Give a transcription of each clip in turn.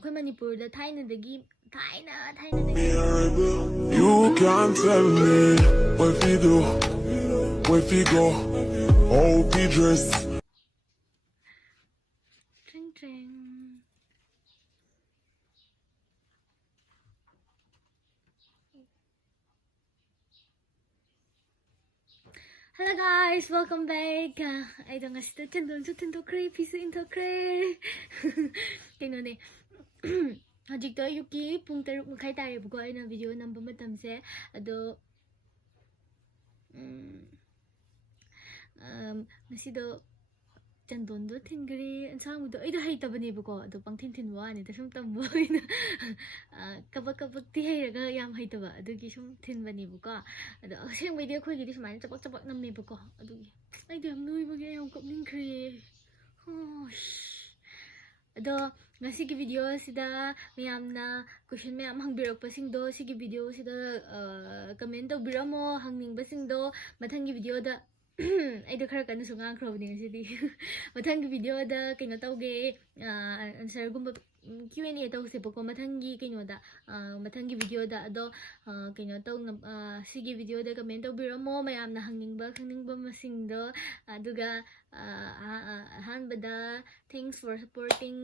ꯑꯩꯈꯣꯏ ꯃꯅꯤꯄꯨꯔꯗ ꯊꯥꯏꯅꯗꯒꯤ You can't tell me what we do, where we go, how we dress. Tring tring. Hello guys, welcome back. Ay dong ngasito chandon so tindokre piso intokre. Kainon eh. Hajik to yuki pung taruk makai tayo buko ay na video namba matamse ado nasido chandon do tingri ansang do ay do hay tabani buko ado pang tintinwa ni tasum tambo ina kabak ti hay raga yam hay taba ado gi sum tinbani buko ado aseng video khoi gi sumai chapak nammi buko ado gi ay do am nui bagi yam kopning kri ado ngasigi video sida mayamna question mayam hangbirokpasing do sigi video sida comment tawbiramo hangningbasing do mathangi video da ay do khara kan sungang khrobni ngasidi mathangi video da kaino tawge answer gumba Q&A tawse bako mathangi kaino da mathangi video da ado kaino taw sigi video da comment tawbiramo mayamna hangningba masing do aduga ahanbada thanks for supporting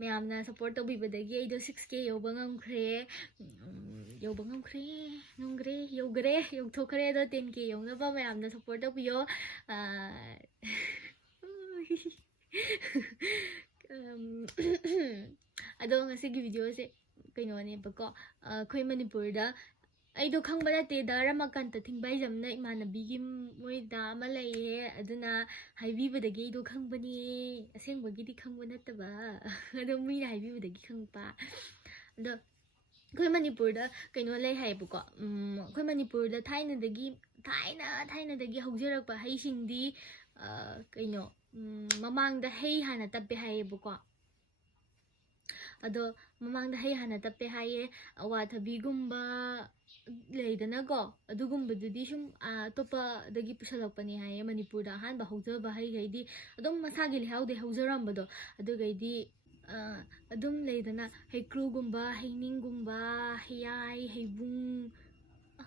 mayamna support tawbibadagi ay do 6K yoba ngamkhre yogre yogthokre do 10K yognaba mayamna support tawbiyo ado ngasigi video se kaino ne bako khoi manipur da ai do khangba nate da ramakanta thingbai jamna imanabigi moi da ama laiye aduna haibibadagi do khangbani asengbagidi khangba nataba ado mina haibibadagi khangpa ado khoi manipur da kaino lay hai buko khoi manipur da thainadagi haujarakpa haisingdi kaino mamang da hei hana tappe hai buko ado mamang da hei hana tappe haye awathabi gumba leidana go adugumba-dudi sum topa dagi pusalakpani haye manipur da hanba haujaba hai gaidi adum masagi lehaude haujarambado adugaidi adum leidana heikru gumba heining gumba heyai heibung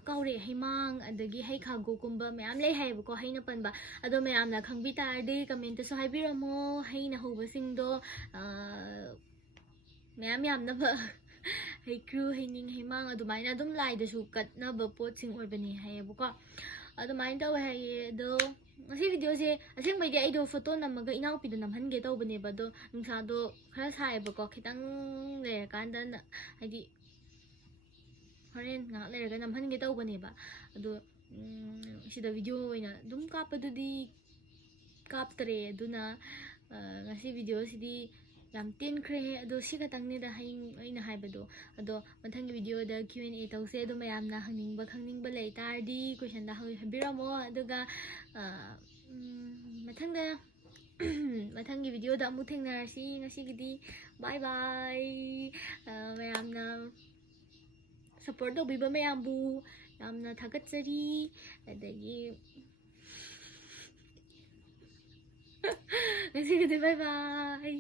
kaure heimang adagi heikhago gumba mayam lei haibako heina panba ado mayamna khangbi tarde comment so haibiramo heina hobasingdo mayam yamna ba heikru heining heimang adumaina adum laida su katnaba potsing oibani haibako adumaina taw haye do ngasi video se aseng baidi ai do photo namaga inau pi do namhange tawbane ba do nungsa do khara saibako khitang le kanda haidi horen ngak leraga namhange tawbane ba ado sida video oina dum kapadudi kaptare aduna ngasi video sidi yam tenkhre ado siga tangni da haing aina haibado ado mathangi video da Q&A tawse ado mayamna hangningba lei tardi question da habiramo aduga mathangi video da amu thengnarasi ngasigidi bye bye mayamna support tawbiba mayambu yamna thagatsari adagi ngasigidi bye bye